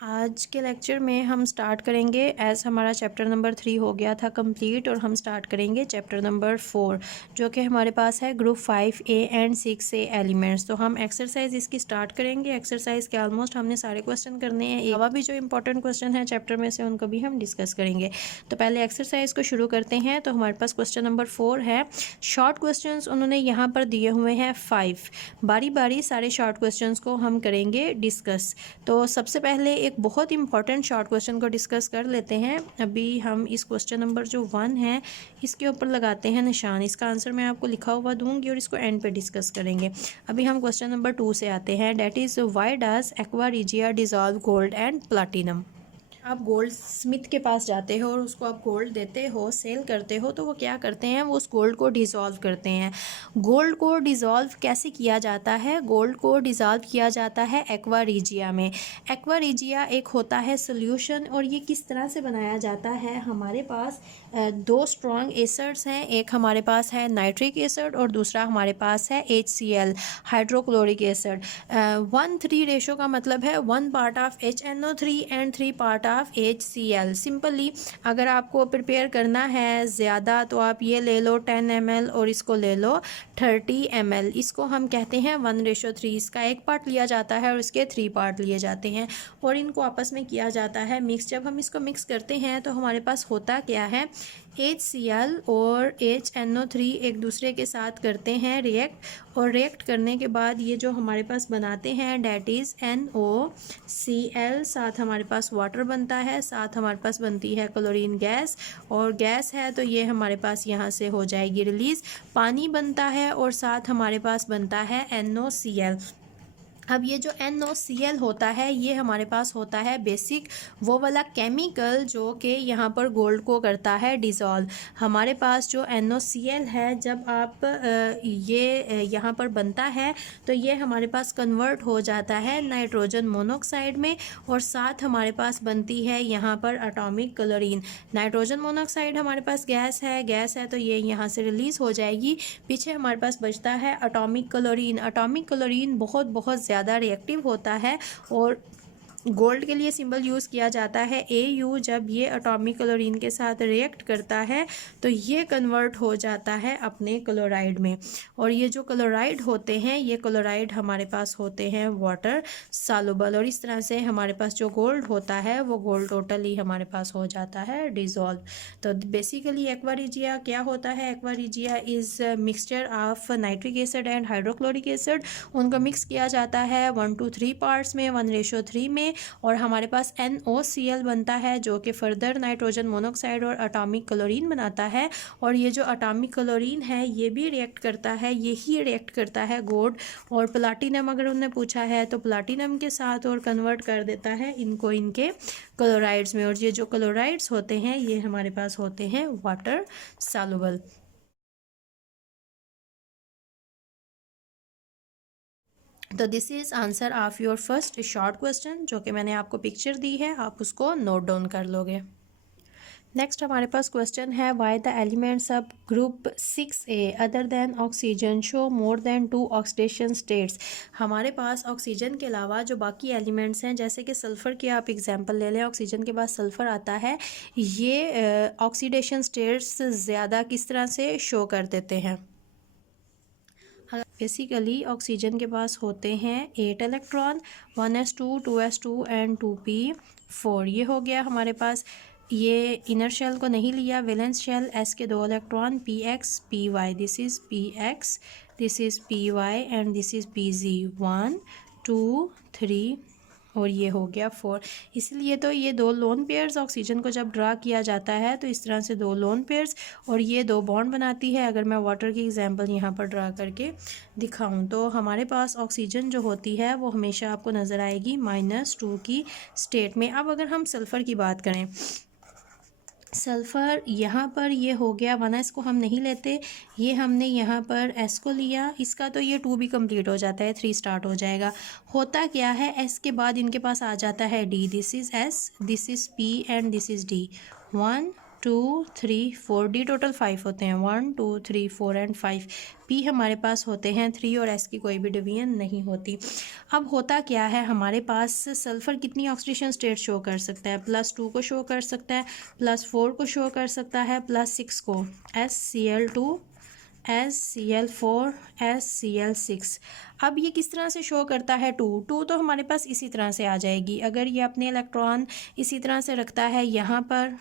आज के लेक्चर में हम स्टार्ट करेंगे एज हमारा चैप्टर नंबर 3 हो गया था कंप्लीट और हम स्टार्ट करेंगे चैप्टर नंबर 4 जो कि हमारे पास है group 5A and 6A elements. तो हम एक्सरसाइज इसकी स्टार्ट करेंगे। एक्सरसाइज के ऑलमोस्ट हमने सारे क्वेश्चन करने हैं, अलावा भी जो इंपॉर्टेंट क्वेश्चन है चैप्टर में से उनको भी हम डिस्कस करेंगे। तो पहले एक्सरसाइज को शुरू करते हैं। तो हमारे पास क्वेश्चन नंबर 4 है। शॉर्ट क्वेश्चन उन्होंने यहाँ पर दिए हुए हैं 5। बारी बारी सारे शॉर्ट क्वेश्चन को हम करेंगे डिस्कस। तो सबसे पहले एक बहुत इंपॉर्टेंट शॉर्ट क्वेश्चन को डिस्कस कर लेते हैं। अभी हम इस क्वेश्चन नंबर जो 1 है इसके ऊपर लगाते हैं निशान। इसका आंसर मैं आपको लिखा हुआ दूंगी और इसको एंड पे डिस्कस करेंगे। अभी हम क्वेश्चन नंबर 2 से आते हैं। That is why does aqua regia dissolve gold and platinum. आप गोल्ड स्मिथ के पास जाते हो और उसको आप गोल्ड देते हो, सेल करते हो, तो वो क्या करते हैं, वो उस गोल्ड को डिज़ोल्व करते हैं। गोल्ड को डिज़ोल्व कैसे किया जाता है? गोल्ड को डिज़ोल्व किया जाता है एक्वा रिजिया में। एक्वा रिजिया एक होता है सोल्यूशन और ये किस तरह से बनाया जाता है? हमारे पास दो स्ट्रॉन्ग एसिड्स हैं। एक हमारे पास है नाइट्रिक एसिड और दूसरा हमारे पास है HCl हाइड्रोक्लोरिक एसिड। 1:3 रेशो का मतलब है 1 part of HNO3 and 3 part of HCl। Simply अगर आपको प्रिपेयर करना है ज़्यादा तो आप ये ले लो 10 ml और इसको ले लो 30 ml। इसको हम कहते हैं 1:3। इसका एक पार्ट लिया जाता है और इसके 3 पार्ट लिए जाते हैं और इनको आपस में किया जाता है मिक्स। जब हम इसको मिक्स करते हैं तो हमारे पास होता क्या है, HCl और HNO3 एक दूसरे के साथ करते हैं रिएक्ट और रिएक्ट करने के बाद ये जो हमारे पास बनाते हैं डैट इज़ NOCl। साथ हमारे पास वाटर बनता है, साथ हमारे पास बनती है क्लोरीन गैस और गैस है तो ये हमारे पास यहाँ से हो जाएगी रिलीज़। पानी बनता है और साथ हमारे पास बनता है NOCl। अब ये जो NOCl होता है ये हमारे पास होता है बेसिक वो वाला केमिकल जो कि यहाँ पर गोल्ड को करता है डिज़ोल्व। हमारे पास जो NOCl है जब आप ये यहाँ पर बनता है तो ये हमारे पास कन्वर्ट हो जाता है नाइट्रोजन मोनोऑक्साइड में और साथ हमारे पास बनती है यहाँ पर एटॉमिक क्लोरीन। नाइट्रोजन मोनोऑक्साइड हमारे पास गैस है तो ये यहाँ से रिलीज़ हो जाएगी। पीछे हमारे पास बचता है एटॉमिक क्लोरीन। एटॉमिक क्लोरीन बहुत बहुत ज़्यादा रिएक्टिव होता है और गोल्ड के लिए सिंबल यूज़ किया जाता है AU। जब ये एटॉमिक क्लोरीन के साथ रिएक्ट करता है तो ये कन्वर्ट हो जाता है अपने क्लोराइड में और ये जो क्लोराइड होते हैं ये क्लोराइड हमारे पास होते हैं वाटर सॉल्युबल और इस तरह से हमारे पास जो गोल्ड होता है वो गोल्ड टोटली हमारे पास हो जाता है डिज़ोल्व। तो बेसिकली एक्वा रिजिया क्या होता है? Aqua regia is mixture of nitric acid and hydrochloric acid. उनको मिक्स किया जाता है 1 to 3 पार्ट्स में 1:3 में और हमारे पास NOCl बनता है जो कि फर्दर नाइट्रोजन मोनोऑक्साइड और एटॉमिक क्लोरीन बनाता है और ये जो एटॉमिक क्लोरीन है ये भी रिएक्ट करता है, यही रिएक्ट करता है गोल्ड और प्लाटिनम अगर उन्होंने पूछा है तो प्लाटिनम के साथ और कन्वर्ट कर देता है इनको इनके क्लोराइड्स में और ये जो क्लोराइड्स होते हैं ये हमारे पास होते हैं वाटर सॉल्युबल। तो this is answer of your first short question जो कि मैंने आपको पिक्चर दी है, आप उसको नोट डाउन कर लोगे। नेक्स्ट हमारे पास क्वेश्चन है why the elements of group 6A other than oxygen show more than 2 oxidation states. हमारे पास ऑक्सीजन के अलावा जो बाकी एलिमेंट्स हैं जैसे कि सल्फ़र की आप एग्जांपल ले लें, ऑक्सीजन के बाद सल्फ़र आता है, ये ऑक्सीडेशन स्टेट्स ज़्यादा किस तरह से शो कर देते हैं। बेसिकली ऑक्सीजन के पास होते हैं 8 electron, 1s2 2s2 and 2p4। ये हो गया हमारे पास। ये इनर शेल को नहीं लिया, वैलेंस शेल S के 2 electron px py। This is px, this is py and this is pz। 1 2 3 और ये हो गया 4। इसलिए तो ये 2 लोन पेयर्स ऑक्सीजन को जब ड्रा किया जाता है तो इस तरह से 2 लोन पेयर्स और ये 2 बॉन्ड बनाती है। अगर मैं वाटर की एग्जांपल यहाँ पर ड्रा करके दिखाऊं तो हमारे पास ऑक्सीजन जो होती है वो हमेशा आपको नज़र आएगी -2 की स्टेट में। अब अगर हम सल्फ़र की बात करें, सल्फ़र यहाँ पर ये हो गया 1s को हम नहीं लेते, ये हमने यहाँ पर s को लिया, इसका तो ये 2 भी कंप्लीट हो जाता है, 3 स्टार्ट हो जाएगा। होता क्या है, s के बाद इनके पास आ जाता है d। This is s, this is p and this is d। 1 2 3 4, D total 5 होते हैं, 1 2 3 4 एंड 5। पी हमारे पास होते हैं 3 और एस की कोई भी डिवीजन नहीं होती। अब होता क्या है, हमारे पास सल्फ़र कितनी ऑक्सीडेशन स्टेट शो कर सकता है, +2 को शो कर सकता है, +4 को शो कर सकता है, +6 को, SCl2 SCl4 SCl6। अब ये किस तरह से शो करता है, 2 तो हमारे पास इसी तरह से आ जाएगी। अगर ये अपने इलेक्ट्रॉन इसी तरह से रखता है यहाँ पर,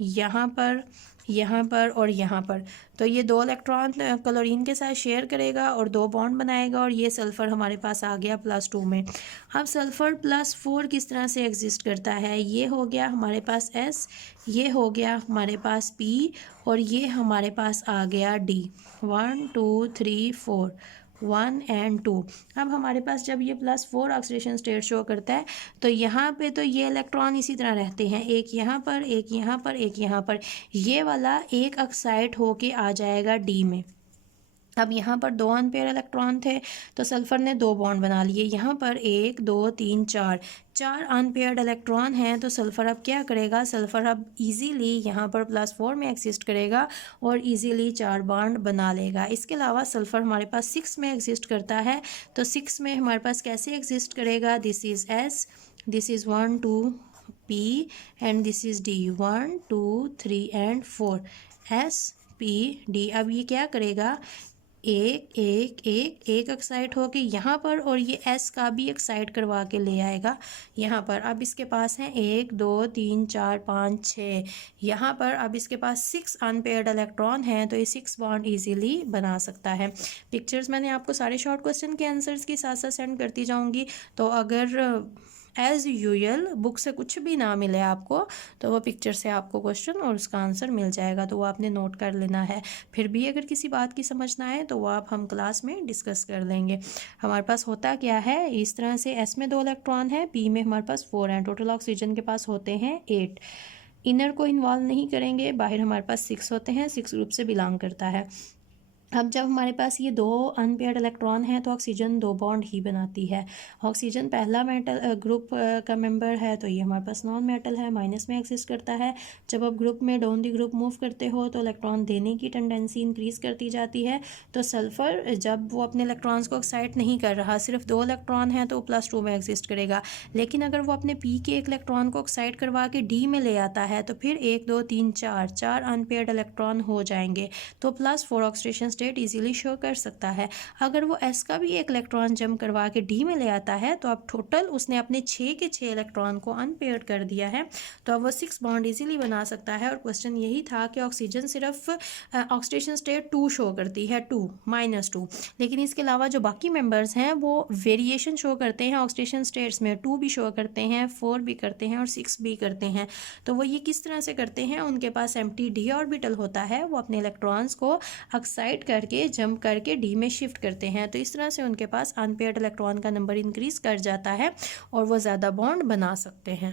यहाँ पर, यहाँ पर और यहाँ पर, तो ये 2 इलेक्ट्रॉन क्लोरीन के साथ शेयर करेगा और 2 बॉन्ड बनाएगा और ये सल्फ़र हमारे पास आ गया +2 में। अब सल्फ़र +4 किस तरह से एग्जिस्ट करता है, ये हो गया हमारे पास S, ये हो गया हमारे पास P और ये हमारे पास आ गया D। 1 2 3 4, 1 एंड 2। अब हमारे पास जब ये +4 ऑक्सीडेशन स्टेट शो करता है तो यहाँ पे तो ये इलेक्ट्रॉन इसी तरह रहते हैं, एक यहाँ पर, एक यहाँ पर, एक यहाँ पर, ये वाला एक ऑक्साइड होके आ जाएगा डी में। अब यहाँ पर 2 अनपेयर इलेक्ट्रॉन थे तो सल्फ़र ने 2 बॉन्ड बना लिए, यहाँ पर 1 2 3 4 अनपेयर्ड इलेक्ट्रॉन हैं तो सल्फ़र अब क्या करेगा, सल्फ़र अब इजीली यहाँ पर +4 में एग्जिस्ट करेगा और इजीली 4 बॉन्ड बना लेगा। इसके अलावा सल्फ़र हमारे पास 6 में एग्जिस्ट करता है, तो 6 में हमारे पास कैसे एग्जिस्ट करेगा, this is S, this is 1 2 P and this is D, 1 2 3 and 4, S P D। अब ये क्या करेगा, एक एक एक एक ऑक्साइड होके यहाँ पर और ये S का भी एक्साइड करवा के ले आएगा यहाँ पर। अब इसके पास हैं 1 2 3 4 5 6, यहाँ पर अब इसके पास 6 अनपेयर्ड इलेक्ट्रॉन हैं तो ये 6 बॉन्ड इजीली बना सकता है। पिक्चर्स मैंने आपको सारे शॉर्ट क्वेश्चन के आंसर्स के साथ साथ सेंड करती जाऊँगी, तो अगर एज़ यूजुअल बुक से कुछ भी ना मिले आपको तो वो पिक्चर से आपको क्वेश्चन और उसका आंसर मिल जाएगा, तो वो आपने नोट कर लेना है। फिर भी अगर किसी बात की समझ ना आए तो वो आप हम क्लास में डिस्कस कर लेंगे। हमारे पास होता क्या है, इस तरह से एस में 2 इलेक्ट्रॉन है, पी में हमारे पास 4 हैं, टोटल ऑक्सीजन के पास होते हैं 8। इनर को इन्वॉल्व नहीं करेंगे, बाहर हमारे पास 6 होते हैं, 6 ग्रुप से बिलोंग करता है। अब जब हमारे पास ये 2 अनपेयर्ड इलेक्ट्रॉन हैं तो ऑक्सीजन 2 बॉन्ड ही बनाती है। ऑक्सीजन पहला मेटल ग्रुप का मेंबर है तो ये हमारे पास नॉन मेटल है, माइनस में एग्जिस्ट करता है। जब आप ग्रुप में डाउन दी ग्रुप मूव करते हो तो इलेक्ट्रॉन देने की टेंडेंसी इंक्रीज़ करती जाती है। तो सल्फ़र जब वो अपने इलेक्ट्रॉन्स को एक्साइट नहीं कर रहा, सिर्फ 2 इलेक्ट्रॉन हैं तो +2 में एग्जिस्ट करेगा, लेकिन अगर वो अपने पी के एक इलेक्ट्रॉन को एक्साइट करवा के डी में ले आता है तो फिर 1 2 3 4 अनपेयर्ड इलेक्ट्रॉन हो जाएंगे, तो +4 ऑक्सीडेशन स्टेट इजीली शो कर सकता है। अगर वो एस का भी एक इलेक्ट्रॉन जंप करवा के डी में ले आता है तो अब टोटल उसने अपने 6 के 6 इलेक्ट्रॉन को अनपेयर्ड कर दिया है, तो अब वो 6 बॉन्ड इजीली बना सकता है। और क्वेश्चन यही था कि ऑक्सीजन सिर्फ ऑक्सीडेशन स्टेट 2 शो करती है, 2 -2, लेकिन इसके अलावा जो बाकी मेंबर्स हैं वो वेरिएशन शो करते हैं ऑक्सीडेशन स्टेट्स में, 2 भी शो करते हैं, 4 भी करते हैं और 6 भी करते हैं। तो वो ये किस तरह से करते हैं, उनके पास एम्प्टी डी ऑर्बिटल होता है, वो अपने इलेक्ट्रॉन्स को एक्साइट करके जंप करके डी में शिफ्ट करते हैं, तो इस तरह से उनके पास अनपेयर्ड इलेक्ट्रॉन का नंबर इंक्रीज कर जाता है और वो ज़्यादा बॉन्ड बना सकते हैं।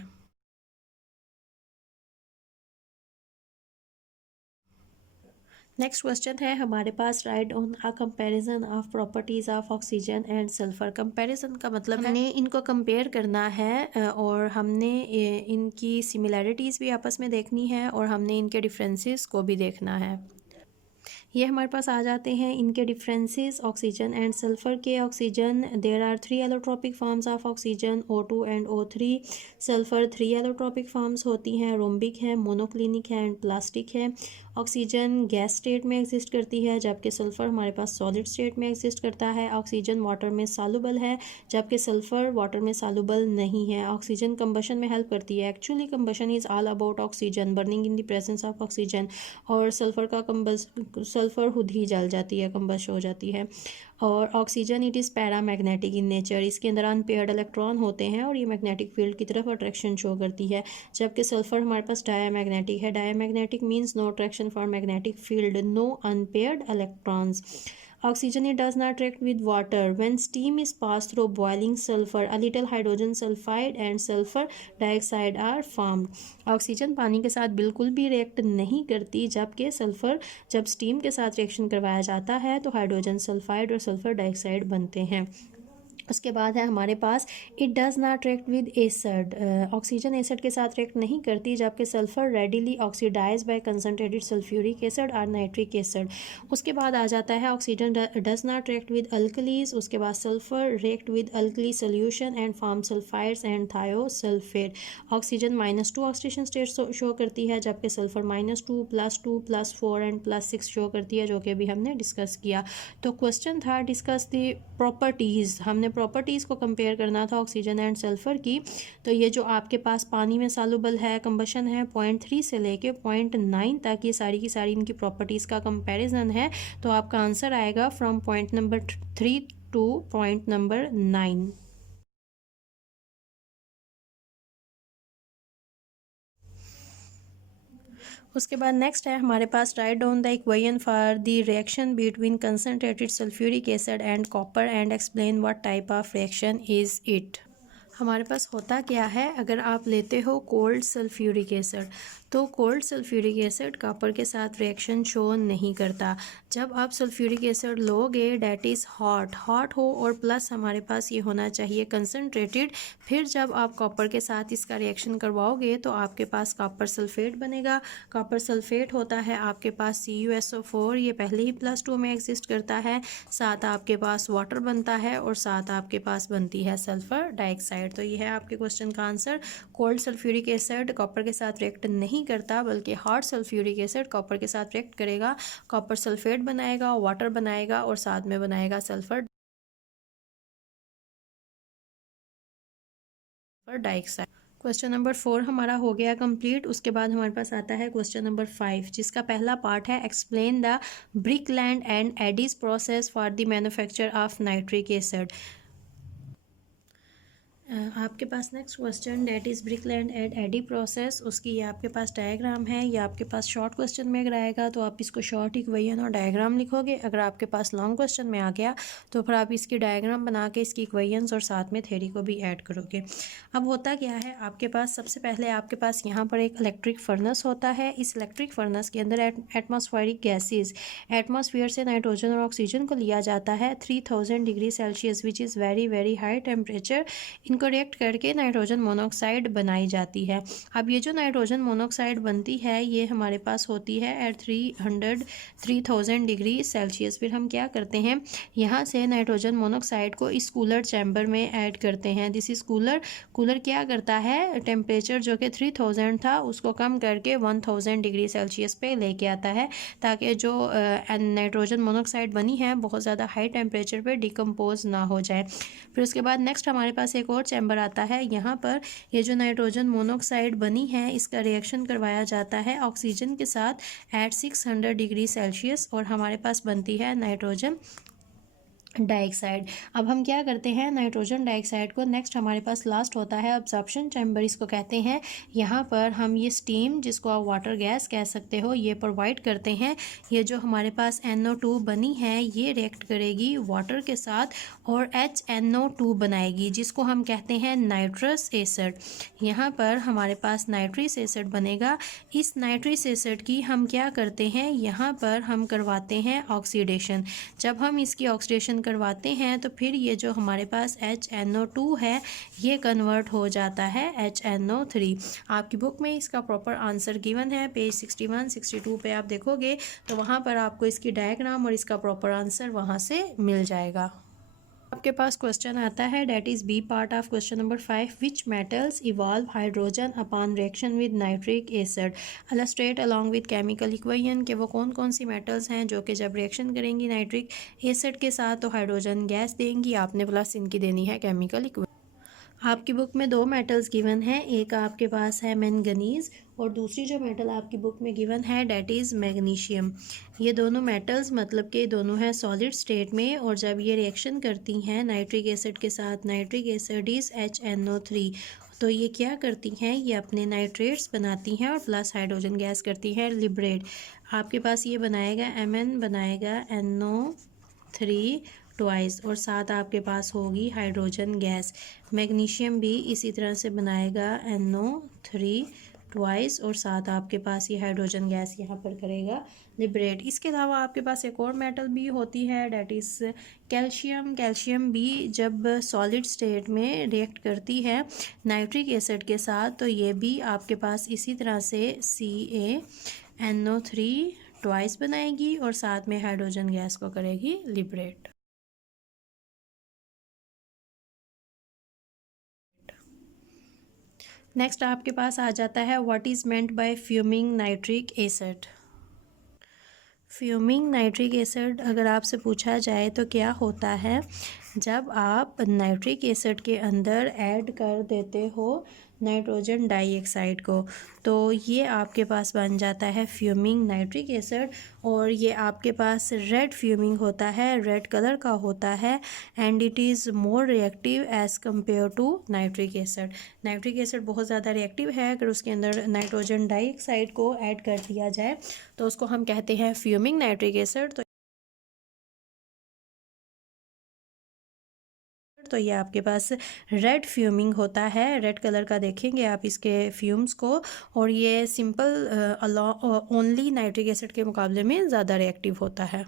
नेक्स्ट क्वेश्चन है हमारे पास, write on a comparison of properties of oxygen and sulphur. Comparison का मतलब हमने इनको कंपेयर करना है और हमने इनकी सिमिलैरिटीज़ भी आपस में देखनी है और हमने इनके डिफरेंसेस को भी देखना है। ये हमारे पास आ जाते हैं इनके डिफरेंसेस ऑक्सीजन एंड सल्फर के। Oxygen there are 3 allotropic forms of oxygen, O2 and O3। Sulphur 3 allotropic forms होती हैं, रोम्बिक है, मोनोक्लिनिक है एंड प्लास्टिक है। ऑक्सीजन गैस स्टेट में एग्जिस्ट करती है जबकि सल्फ़र हमारे पास सॉलिड स्टेट में एग्जिस्ट करता है। ऑक्सीजन वाटर में सालुबल है जबकि सल्फ़र वाटर में सालुबल नहीं है। ऑक्सीजन कंबशन में हेल्प करती है, actually combustion is all about oxygen, burning in the presence of oxygen. और सल्फ़र का सल्फ़र खुद ही जल जाती है, कंबश हो जाती है। और oxygen it is paramagnetic in nature, इसके अंदर अनपेयर्ड इलेक्ट्रॉन होते हैं और ये मैग्नेटिक फील्ड की तरफ अट्रैक्शन शो करती है। जबकि सल्फर हमारे पास डायमैग्नेटिक है, diamagnetic means no attraction for magnetic field, no unpaired electrons. Oxygen it does not react with water. When steam is passed through boiling sulfur, a little hydrogen sulfide and sulfur dioxide are formed. Oxygen पानी के साथ बिल्कुल भी react नहीं करती, जबकि sulphur जब steam के साथ रिएक्शन करवाया जाता है तो हाइड्रोजन सल्फाइड और सल्फर डाइऑक्साइड बनते हैं। उसके बाद है हमारे पास it does not react with acid, oxygen acid के साथ रिएक्ट नहीं करती, जबकि sulphur readily oxidise by concentrated sulphuric acid और नाइट्रिक एसिड। उसके बाद आ जाता है oxygen does not react with alkalis, उसके बाद sulphur react with alkali solution and form sulphides and thiosulphate. Oxygen -2 oxidation state show करती है, जबकि सल्फ़र -2 +2 +4 एंड +6 शो करती है, जो कि अभी हमने डिस्कस किया। तो क्वेश्चन था डिस्कस द प्रॉपर्टीज़, हमने प्रॉपर्टीज़ को कंपेयर करना था ऑक्सीजन एंड सल्फ़र की। तो ये जो आपके पास पानी में सॉल्युबल है, कंबशन है 0.3 से लेके 0.9 तक, ये सारी की सारी इनकी प्रॉपर्टीज़ का कंपैरिजन है। तो आपका आंसर आएगा from point number 3 to point number 9। उसके बाद नेक्स्ट है हमारे पास write down the equation for the reaction between concentrated sulphuric acid and copper and explain what type of reaction is it. हमारे पास होता क्या है, अगर आप लेते हो कोल्ड सल्फ्यूरिक एसिड, तो कोल्ड सल्फ्यूरिक एसिड कॉपर के साथ रिएक्शन शो नहीं करता। जब आप सल्फ्यूरिक एसिड लोगे डैट इज़ हॉट हो और प्लस हमारे पास ये होना चाहिए कंसनट्रेटेड, फिर जब आप कॉपर के साथ इसका रिएक्शन करवाओगे तो आपके पास कॉपर सल्फेट बनेगा। कॉपर सल्फेट होता है आपके पास CuSO4, ये पहले ही +2 में एग्जिस्ट करता है, साथ आपके पास वाटर बनता है और साथ आपके पास बनती है सल्फ़र डाइऑक्साइड। तो ये है आपके क्वेश्चन का answer. Cold sulphuric acid copper के साथ रिएक्ट नहीं करता, बल्कि हॉट सल्फ्यूरिक एसिड कॉपर के साथ रिएक्ट करेगा, कॉपर सल्फेट बनाएगा, वाटर बनाएगा और साथ में बनाएगा सल्फर डाइऑक्साइड। क्वेश्चन नंबर 4 हमारा हो गया कंप्लीट। उसके बाद हमारे पास आता है क्वेश्चन नंबर 5, जिसका पहला पार्ट है explain the Birkeland and Eyde's process for the manufacture of nitric acid. आपके पास next question that is Birkeland and Eyde process, उसकी ये आपके पास डायग्राम है। ये आपके पास शॉर्ट क्वेश्चन में अगर आएगा तो आप इसको शॉर्ट इक्वेशन और डायग्राम लिखोगे, अगर आपके पास लॉन्ग क्वेश्चन में आ गया तो फिर आप इसकी डायग्राम बना के इसकी इक्वेशंस और साथ में थ्योरी को भी ऐड करोगे। अब होता क्या है, आपके पास सबसे पहले आपके पास यहाँ पर एक इलेक्ट्रिक फर्नेस होता है। इस इलेक्ट्रिक फर्नेस के अंदर एटमॉस्फेरिक गैसेज, एटमॉस्फेयर से नाइट्रोजन और ऑक्सीजन को लिया जाता है 3000 degree Celsius, which is very very high temperature. इनको रिएक्ट करके नाइट्रोजन मोनोऑक्साइड बनाई जाती है। अब ये जो नाइट्रोजन मोनोऑक्साइड बनती है ये हमारे पास होती है एट 3000 डिग्री सेल्सियस। फिर हम क्या करते हैं, यहाँ से नाइट्रोजन मोनोऑक्साइड को इस कूलर चैम्बर में ऐड करते हैं। दिस इज कूलर क्या करता है, टेम्परेचर जो कि 3000 था उसको कम करके 1000 डिग्री सेल्सियस पे लेके आता है, ताकि जो नाइट्रोजन मोनोऑक्साइड बनी है बहुत ज़्यादा हाई टेम्परेचर पे डिकम्पोज ना हो जाए। फिर उसके बाद नेक्स्ट हमारे पास एक और चैम्बर आता है। यहाँ पर ये जो नाइट्रोजन मोनोऑक्साइड बनी है इसका रिएक्शन करवाया जाता है ऑक्सीजन के साथ एट 600 डिग्री सेल्सियस और हमारे पास बनती है नाइट्रोजन डाइऑक्साइड। अब हम क्या करते हैं, नाइट्रोजन डाइऑक्साइड को नेक्स्ट हमारे पास लास्ट होता है अब्जॉर्प्शन चैम्बर इसको कहते हैं। यहाँ पर हम ये स्टीम, जिसको आप वाटर गैस कह सकते हो, ये प्रोवाइड करते हैं। ये जो हमारे पास NO2 बनी है ये रिएक्ट करेगी वाटर के साथ और HNO2 बनाएगी, जिसको हम कहते हैं नाइट्रस एसिड। यहाँ पर हमारे पास नाइट्रिस एसिड बनेगा। इस नाइट्रिस एसिड की हम क्या करते हैं, यहाँ पर हम करवाते हैं ऑक्सीडेशन। जब हम इसकी ऑक्सीडेशन करवाते हैं तो फिर ये जो हमारे पास HNO2 है ये कन्वर्ट हो जाता है HNO3। आपकी बुक में इसका प्रॉपर आंसर गिवन है, पेज 61-62 पे आप देखोगे तो वहाँ पर आपको इसकी डायग्राम और इसका प्रॉपर आंसर वहाँ से मिल जाएगा। आपके पास क्वेश्चन आता है that is B part of question number 5, which metals evolve hydrogen upon reaction with nitric acid, illustrate along with chemical equation, कि वो कौन कौन सी मेटल्स हैं जो कि जब रिएक्शन करेंगी नाइट्रिक एसिड के साथ तो हाइड्रोजन गैस देंगी, आपने प्लस इनकी देनी है केमिकल इक्वेशन। आपकी बुक में दो मेटल्स गिवन है, एक आपके पास है मैंगनीज और दूसरी जो मेटल आपकी बुक में गिवन है डेट इज़ मैग्नीशियम। ये दोनों मेटल्स मतलब कि दोनों हैं सॉलिड स्टेट में और जब ये रिएक्शन करती हैं नाइट्रिक एसिड के साथ, नाइट्रिक एसिड इज़ HNO3, तो ये क्या करती हैं, ये अपने नाइट्रेट्स बनाती हैं और प्लस हाइड्रोजन गैस करती हैं लिबरेट। आपके पास ये बनाएगा Mn बनाएगा NO3 ट्वाइस और साथ आपके पास होगी हाइड्रोजन गैस। मैग्नीशियम भी इसी तरह से बनाएगा NO3 ट्वाइस, और साथ आपके पास ये हाइड्रोजन गैस यहाँ पर करेगा लिबरेट। इसके अलावा आपके पास एक और मेटल भी होती है, डेट इज़ कैल्शियम। कैल्शियम भी जब सॉलिड स्टेट में रिएक्ट करती है नाइट्रिक एसिड के साथ, तो ये भी आपके पास इसी तरह से CaNO3 ट्वाइस बनाएगी और साथ में हाइड्रोजन गैस को करेगी लिबरेट। नेक्स्ट आपके पास आ जाता है what is meant by fuming nitric acid. Fuming nitric acid अगर आपसे पूछा जाए तो क्या होता है, जब आप नाइट्रिक एसिड के अंदर ऐड कर देते हो नाइट्रोजन डाइऑक्साइड को, तो ये आपके पास बन जाता है फ्यूमिंग नाइट्रिक एसिड, और ये आपके पास रेड फ्यूमिंग होता है, रेड कलर का होता है, and it is more reactive as compare to nitric acid. Nitric acid बहुत ज़्यादा रिएक्टिव है, अगर उसके अंदर नाइट्रोजन डाइऑक्साइड को ऐड कर दिया जाए तो उसको हम कहते हैं फ्यूमिंग नाइट्रिक एसिड। तो ये आपके पास रेड फ्यूमिंग होता है, रेड कलर का देखेंगे आप इसके फ्यूम्स को, और ये सिंपल ओनली नाइट्रिक एसिड के मुकाबले में ज़्यादा रिएक्टिव होता है।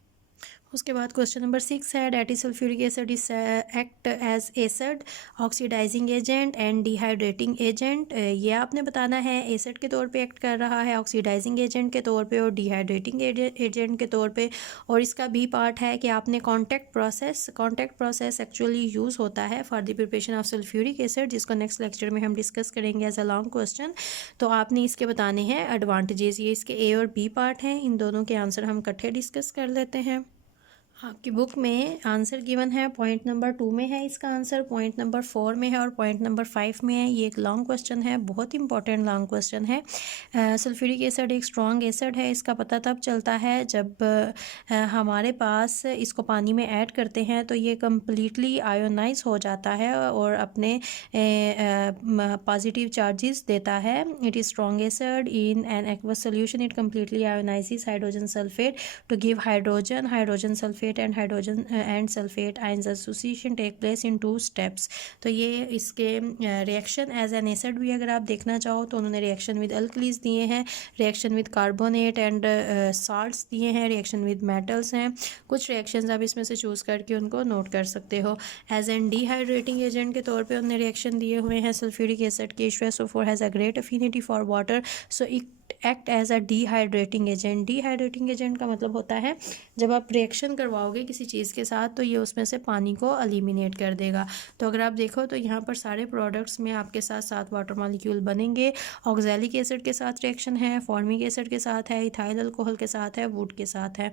उसके बाद क्वेश्चन नंबर 6 है that is sulphuric acid is act as acid, oxidising agent and dehydrating agent. ये आपने बताना है एसिड के तौर पे एक्ट कर रहा है, ऑक्सीडाइजिंग एजेंट के तौर पे और डिहाइड्रेटिंग एजेंट के तौर पे। और इसका भी पार्ट है कि आपने कॉन्टैक्ट प्रोसेस एक्चुअली यूज़ होता है for the preparation of sulphuric acid, जिसको नेक्स्ट लेक्चर में हम डिस्कस करेंगे एज अ लॉन्ग क्वेश्चन। तो आपने इसके बताने हैं एडवांटेजेस। ये इसके ए और बी पार्ट हैं, इन दोनों के आंसर हम इकट्ठे डिस्कस कर लेते हैं। आपकी बुक में आंसर गिवन है, पॉइंट नंबर 2 में है इसका आंसर, पॉइंट नंबर 4 में है और पॉइंट नंबर 5 में है। ये एक लॉन्ग क्वेश्चन है, बहुत इंपॉर्टेंट लॉन्ग क्वेश्चन है। सल्फ्यूरिक एसिड एक स्ट्रॉन्ग एसिड है, इसका पता तब चलता है जब हमारे पास इसको पानी में ऐड करते हैं तो ये कम्प्लीटली आयोनाइज हो जाता है और अपने पॉजिटिव चार्जेस देता है। It is strong acid in an aqueous solution, it completely ionises hydrogen sulphate to give hydrogen sulphate and hydrogen and sulfate ions association take place in 2 steps। तो ये इसके रिएक्शन एज एन एसिड भी अगर आप देखना चाहो तो उन्होंने रिएक्शन विद अल्कलीज दिए हैं, reaction with carbonate and salts दिए हैं, रिएक्शन विद मेटल्स हैं। कुछ रिएक्शंस आप इसमें से चूज़ करके उनको नोट कर सकते हो। एज एन डिहाइड्रेटिंग एजेंट के तौर पे उन्होंने रिएक्शन दिए हुए हैं सल्फ्यूरिक एसिड के, H2SO4 has a great affinity for water so it act as a dehydrating agent. Dehydrating agent का मतलब होता है जब आप रिएक्शन करवाओगे किसी चीज़ के साथ तो ये उसमें से पानी को एलिमिनेट कर देगा। तो अगर आप देखो तो यहाँ पर सारे प्रोडक्ट्स में आपके साथ 7 वाटर मॉलिक्यूल बनेंगे। ऑक्सैलिक एसिड के साथ रिएक्शन है, फॉर्मिक एसिड के साथ है, इथाइल अल्कोहल के साथ है, वुड के साथ है।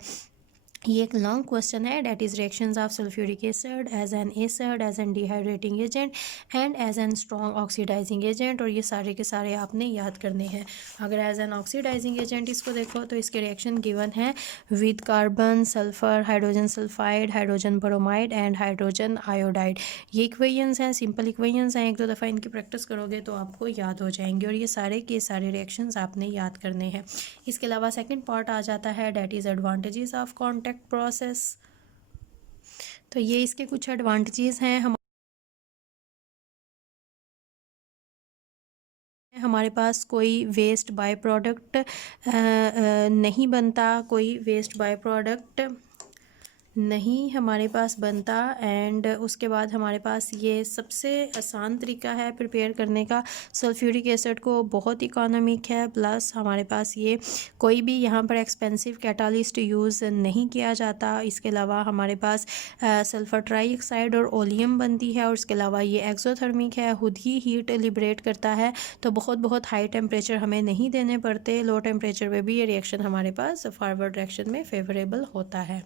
ये एक लॉन्ग क्वेश्चन है, that is reactions of sulphuric acid as an acid, as an dehydrating agent and as an strong oxidising agent, और ये सारे के सारे आपने याद करने हैं। अगर एज एन ऑक्सीडाइजिंग एजेंट इसको देखो तो इसके रिएक्शन गिवन है with carbon, sulphur, hydrogen sulphide, hydrogen bromide and hydrogen iodide. ये इक्वेशंस हैं, सिंपल इक्वेशंस हैं, 1-2 दफ़ा इनकी प्रैक्टिस करोगे तो आपको याद हो जाएंगे, और ये सारे के सारे रिएक्शंस आपने याद करने हैं। इसके अलावा सेकेंड पार्ट आ जाता है that is advantages of contact process. तो ये इसके कुछ एडवांटेजेस हैं। हमारे पास कोई वेस्ट बाय प्रोडक्ट नहीं बनता, कोई वेस्ट बाय प्रोडक्ट नहीं हमारे पास बनता, एंड उसके बाद हमारे पास ये सबसे आसान तरीका है प्रिपेयर करने का। सल्फ्यूरिक एसिड को बहुत इकोनॉमिक है, प्लस हमारे पास ये कोई भी यहाँ पर एक्सपेंसिव कैटालिस्ट यूज़ नहीं किया जाता। इसके अलावा हमारे पास सल्फर ट्राईऑक्साइड और ओलियम बनती है, और इसके अलावा ये एक्सोथर्मिक है, खुद ही हीट लिबरेट करता है, तो बहुत हाई टेम्परेचर हमें नहीं देने पड़ते। लो टेम्परेचर पे भी ये रिएक्शन हमारे पास फॉरवर्ड रिएक्शन में फेवरेबल होता है।